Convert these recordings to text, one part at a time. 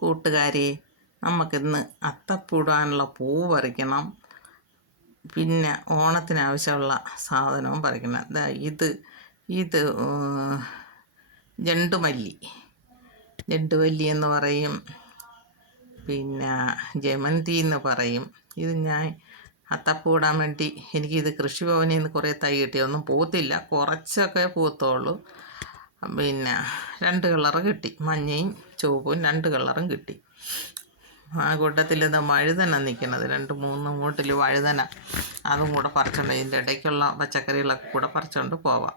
കൂട്ടുകാരെ നമുക്കിന്ന് അത്തപ്പൂടാനുള്ള പൂ പറിക്കണം. പിന്നെ ഓണത്തിനാവശ്യമുള്ള സാധനവും പറിക്കണം. ഇത് ഇത് ജണ്ടുമല്ലി. ജണ്ടുമല്ലി എന്ന് പറയും. പിന്നെ ജമന്തി എന്ന് പറയും. ഇത് ഞാൻ അത്തപ്പൂടാൻ വേണ്ടി എനിക്കിത് കൃഷിഭവനിൽ നിന്ന് കുറേ തൈ കിട്ടി ഒന്നും പൂത്തില്ല. കുറച്ചൊക്കെ പൂത്തോളൂ പിന്നെ രണ്ട് കളറ് കിട്ടി. മഞ്ഞയും ചുവപ്പും രണ്ട് കളറും കിട്ടി. ആ കൂട്ടത്തിൽ ഇത് വഴുതന നിൽക്കുന്നത് രണ്ട് മൂന്ന് മൂട്ടിൽ വഴുതന. അതും കൂടെ പറിച്ചുകൊണ്ട് ഇതിന്റെ ഇടയ്ക്കുള്ള പച്ചക്കറികളൊക്കെ കൂടെ പറിച്ചുകൊണ്ട് പോവാം.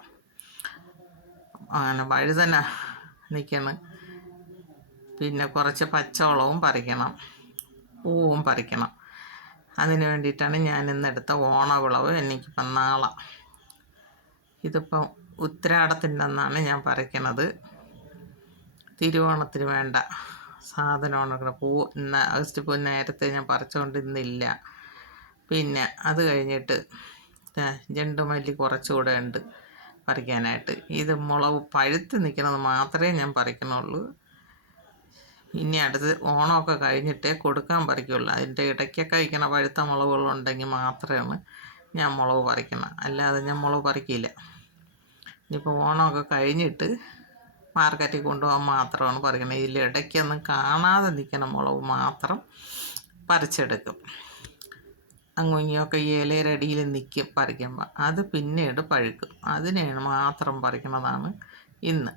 അങ്ങനെ വഴുതന നിൽക്കണം പിന്നെ കുറച്ച് പച്ചവളവും പറിക്കണം. പൂവും പറിക്കണം. അതിന് വേണ്ടിയിട്ടാണ് ഞാൻ ഇന്നെടുത്ത ഓണവിളവ് എനിക്കിപ്പം നാളെ. ഇതിപ്പം ഉത്തരാടത്തിന്റെ അന്നാണ് ഞാൻ പറിക്കണത് തിരുവോണത്തിന് വേണ്ട സാധനമാണ് പൂ ആഗസ്റ്റ് പൂ നേരത്തെ ഞാൻ പറിച്ചുകൊണ്ട് ഇന്നില്ല പിന്നെ അത് കഴിഞ്ഞിട്ട് ജണ്ടുമല്ലി കുറച്ചുകൂടെ ഉണ്ട് പറിക്കാനായിട്ട്. ഇത് മുളക് പഴുത്ത് നിൽക്കുന്നത് മാത്രമേ ഞാൻ പറിക്കണുള്ളൂ ഇനി അടുത്ത് ഓണമൊക്കെ കഴിഞ്ഞിട്ടേ കൊടുക്കാൻ പറിക്കുള്ളൂ. അതിന്റെ ഇടയ്ക്കൊക്കെ ഇങ്ങനെ പഴുത്ത മുളകുകളുണ്ടെങ്കിൽ മാത്രമാണ് ഞാൻ മുളക് പറിക്കണം അല്ലാതെ ഞാൻ മുളക് പറിക്കില്ല. ഇനിയിപ്പോൾ ഓണമൊക്കെ കഴിഞ്ഞിട്ട് മാർക്കറ്റിൽ കൊണ്ടുപോകാൻ മാത്രമാണ് പറിക്കുന്നത് ഇതിൽ ഇടയ്ക്കൊന്നും കാണാതെ നിൽക്കുന്ന മുളക് മാത്രം പറിച്ചെടുക്കും. അങ്ങുങ്ങിയൊക്കെ ഇലയുടെ അടിയിൽ നിൽക്കും പറിക്കുമ്പോൾ അത് പിന്നീട് പഴുക്കും. അതിനെയാണ് മാത്രം പറിക്കണതാണ് ഇന്ന്.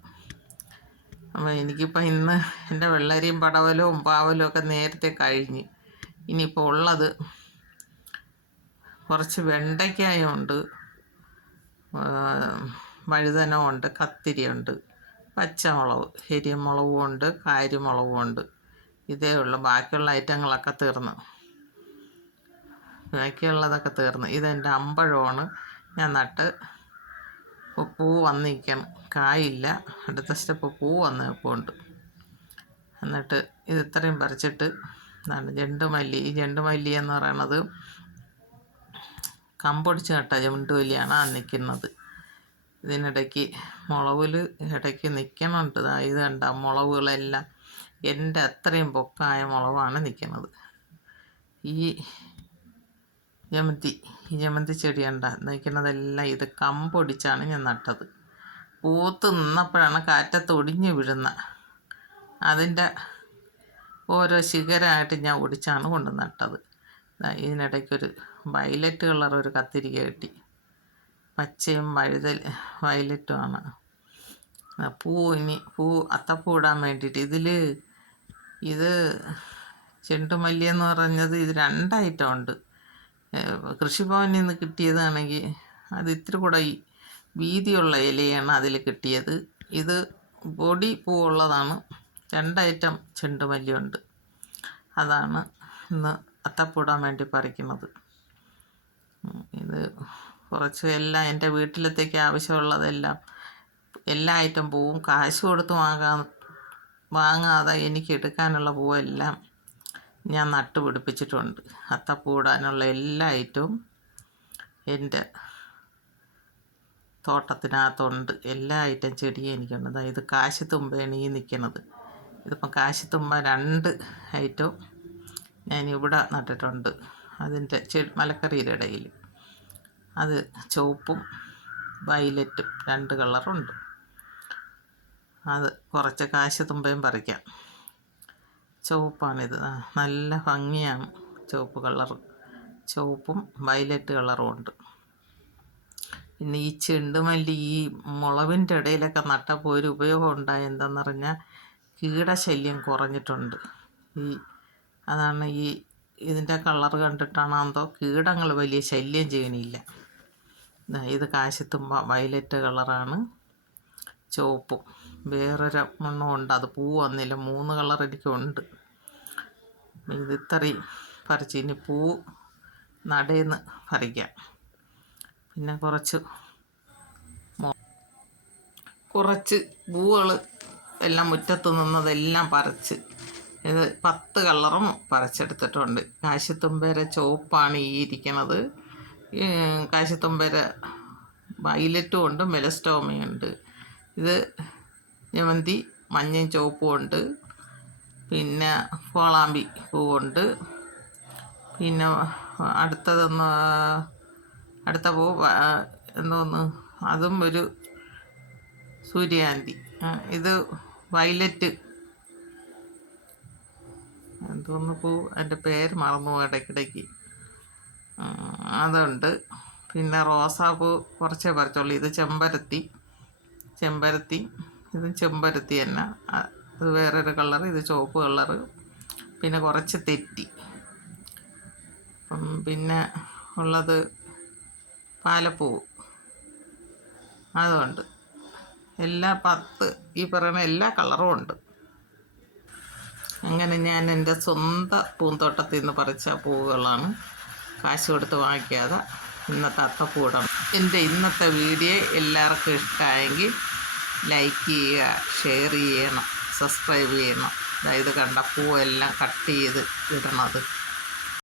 അപ്പോൾ എനിക്കിപ്പോൾ ഇന്ന് എന്റെ വെള്ളരിയും പടവലവും പാവലും ഒക്കെ നേരത്തെ കഴിഞ്ഞ്. ഇനിയിപ്പോൾ ഉള്ളത് കുറച്ച് വെണ്ടയ്ക്കായുണ്ട്. വഴുതന ഉണ്ട് കത്തിരിയുണ്ട് പച്ചമുളക് എരിമുളകും ഉണ്ട് കാരിമുളകും ഉണ്ട് ഇതേ ഉള്ളൂ. ബാക്കിയുള്ള ഐറ്റങ്ങളൊക്കെ തീർന്നു. ബാക്കിയുള്ളതൊക്കെ തീർന്നു. ഇതെന്റെ അമ്പഴമാണ്. ഞാൻ നട്ട് ഇപ്പോൾ പൂ വന്നിരിക്കണം. കായില്ല. അടുത്ത സ്റ്റെപ്പ് പൂ വന്ന് എന്നിട്ട് ഇത് ഇത്രയും പറിച്ചിട്ട് എന്താണ് ജണ്ടുമല്ലി ഈ ജണ്ടുമല്ലി എന്ന് പറയണത് കമ്പൊടിച്ച് നട്ട ജണ്ടുമല്ലിയാണ് ആ നിൽക്കുന്നത്. ഇതിനിടയ്ക്ക് മുളകിൽ ഇടയ്ക്ക് നിൽക്കണുണ്ട് ഇത് കണ്ട മുളകുകളെല്ലാം എന്റെ അത്രയും പൊക്കായ മുളകാണ് നിൽക്കുന്നത് ഈ ജമന്തി ഈ ജമന്തി ചെടി കണ്ട നിൽക്കുന്നതെല്ലാം ഇത് കമ്പൊടിച്ചാണ് ഞാൻ നട്ടത്. പൂത്ത് നിന്നപ്പോഴാണ് കാറ്റത്ത് ഒടിഞ്ഞു വീഴുന്ന. അതിന്റെ ഓരോ ശിഖരമായിട്ട് ഞാൻ ഒടിച്ചാണ് കൊണ്ട് നട്ടത്. ഇതിനിടയ്ക്കൊരു വയലറ്റ് കളർ ഒരു കത്തിരിക്ക കിട്ടി. പച്ചയും വഴുതൽ വയലറ്റുമാണ്. പൂ ഇനി പൂ അത്തപ്പൂ ഇടാൻ വേണ്ടിയിട്ട് ഇതിൽ ഇത് ചെണ്ടുമല്ലി എന്ന് പറഞ്ഞത് ഇത് രണ്ടൈറ്റം ഉണ്ട് കൃഷിഭവനിൽ നിന്ന് കിട്ടിയതാണെങ്കിൽ അത് ഇത്തിരി കൂടെ വീതിയുള്ള ഇലയാണ് അതിൽ കിട്ടിയത്. ഇത് പൊടി പൂവുള്ളതാണ്. രണ്ടൈറ്റം ചെണ്ടുമല്ലിയുണ്ട് അതാണ് ഇന്ന് അത്തപ്പൂടാൻ വേണ്ടി പറിക്കുന്നത്. ഇത് കുറച്ച് എല്ലാം എന്റെ വീട്ടിലത്തേക്ക് ആവശ്യമുള്ളതെല്ലാം എല്ലാ ഐറ്റം പൂവും. കാശ് കൊടുത്ത് വാങ്ങാൻ വാങ്ങാതെ എനിക്ക് എടുക്കാനുള്ള പൂവെല്ലാം ഞാൻ നട്ടുപിടിപ്പിച്ചിട്ടുണ്ട് അത്തപ്പൂടാനുള്ള എല്ലാ ഐറ്റവും എന്റെ തോട്ടത്തിനകത്തുണ്ട്. എല്ലാ ഐറ്റം ചെടിയും എനിക്കുണ്ട്. ഇത് കാശിത്തുമ്പയാണ് ഈ നിൽക്കുന്നത് ഇതിപ്പം കാശിത്തുമ്പ രണ്ട് ഐറ്റവും ഞാൻ ഇവിടെ നട്ടിട്ടുണ്ട്. അതിന്റെ ചെടി മലക്കറിയുടെ ഇടയിൽ. അത് ചുവപ്പും വയലറ്റും രണ്ട് കളറുണ്ട്. അത് കുറച്ച് കാശ് തുമ്പയും പറിക്കാം. ചുവപ്പാണിത്. നല്ല ഭംഗിയാണ് ചുവപ്പ് കളർ ചുവപ്പും വയലറ്റ് കളറും ഉണ്ട്. പിന്നെ ഈ ചെണ്ടുമല്ലി ഈ മുളവിന്റെ ഇടയിലൊക്കെ നട്ടപ്പോൾ ഒരു ഉപയോഗം ഉണ്ടായി. എന്താണെന്ന് പറഞ്ഞാൽ കീടശല്യം കുറഞ്ഞിട്ടുണ്ട്. ഈ അതാണ് ഈ ഇതിന്റെ കളർ കണ്ടിട്ടാണോ എന്തോ കീടങ്ങൾ വലിയ ശല്യം ചെയ്യണില്ല. ഇത് കാശിത്തുമ്പ വയലറ്റ് കളറാണ്. ചുവപ്പും. വേറൊരു മണ്ണും ഉണ്ട്. അത് പൂ വന്നില്ല. മൂന്ന് കളർ എനിക്കുണ്ട്. ഇത് ഇത്രയും പറിച്ച്. ഇനി പൂ നടേന്ന് പറിക്കാം. പിന്നെ കുറച്ച് കുറച്ച് പൂവുകൾ എല്ലാം മുറ്റത്ത് നിന്നതെല്ലാം പറിച്ച്. ഇത് പത്ത് കളറും പറിച്ചെടുത്തിട്ടുണ്ട്. കാശിത്തുമ്പേരെ ചുവപ്പാണ് ഈ ഇരിക്കണത്. കാശിത്തുമ്പേര വയലറ്റും ഉണ്ട് മെലസ്റ്റോമയുണ്ട് ഇത് ജമന്തി മഞ്ഞയും ചുവപ്പും ഉണ്ട്. പിന്നെ കോളാമ്പി പൂവുണ്ട്. പിന്നെ അടുത്തതെന്ന് അടുത്ത പൂ എന്തോന്ന്? അതും ഒരു സൂര്യകാന്തി ഇത് വയലറ്റ്. എന്തോന്ന് പൂ? എന്റെ പേര് മറന്നു ഇടയ്ക്കിടയ്ക്ക്. അതുണ്ട്. പിന്നെ റോസാപ്പൂ കുറച്ചേ പറിച്ചുള്ളൂ ഇത് ചെമ്പരത്തി. ചെമ്പരത്തി. ഇത് ചെമ്പരത്തി തന്നെ. അത് വേറൊരു കളർ. ഇത് ചുവപ്പ് കളർ. പിന്നെ കുറച്ച് തെറ്റി. പിന്നെ ഉള്ളത് പാലപ്പൂവ് അതുണ്ട്. എല്ലാ പത്ത് ഈ പറയുന്ന എല്ലാ കളറും ഉണ്ട്. അങ്ങനെ ഞാൻ എന്റെ സ്വന്തം പൂന്തോട്ടത്തിൽ നിന്ന് പറിച്ച പൂവുകളാണ്. കാശ് കൊടുത്ത് വാങ്ങിക്കാതെ ഇന്നത്തെ അത്തപ്പൂടം എന്റെ ഇന്നത്തെ വീഡിയോ എല്ലാവർക്കും ഇഷ്ടമായെങ്കിൽ ലൈക്ക് ചെയ്യുക ഷെയർ ചെയ്യണം സബ്സ്ക്രൈബ് ചെയ്യണം. അതായത് കണ്ട പൂവെല്ലാം കട്ട് ചെയ്ത് ഇടണത്.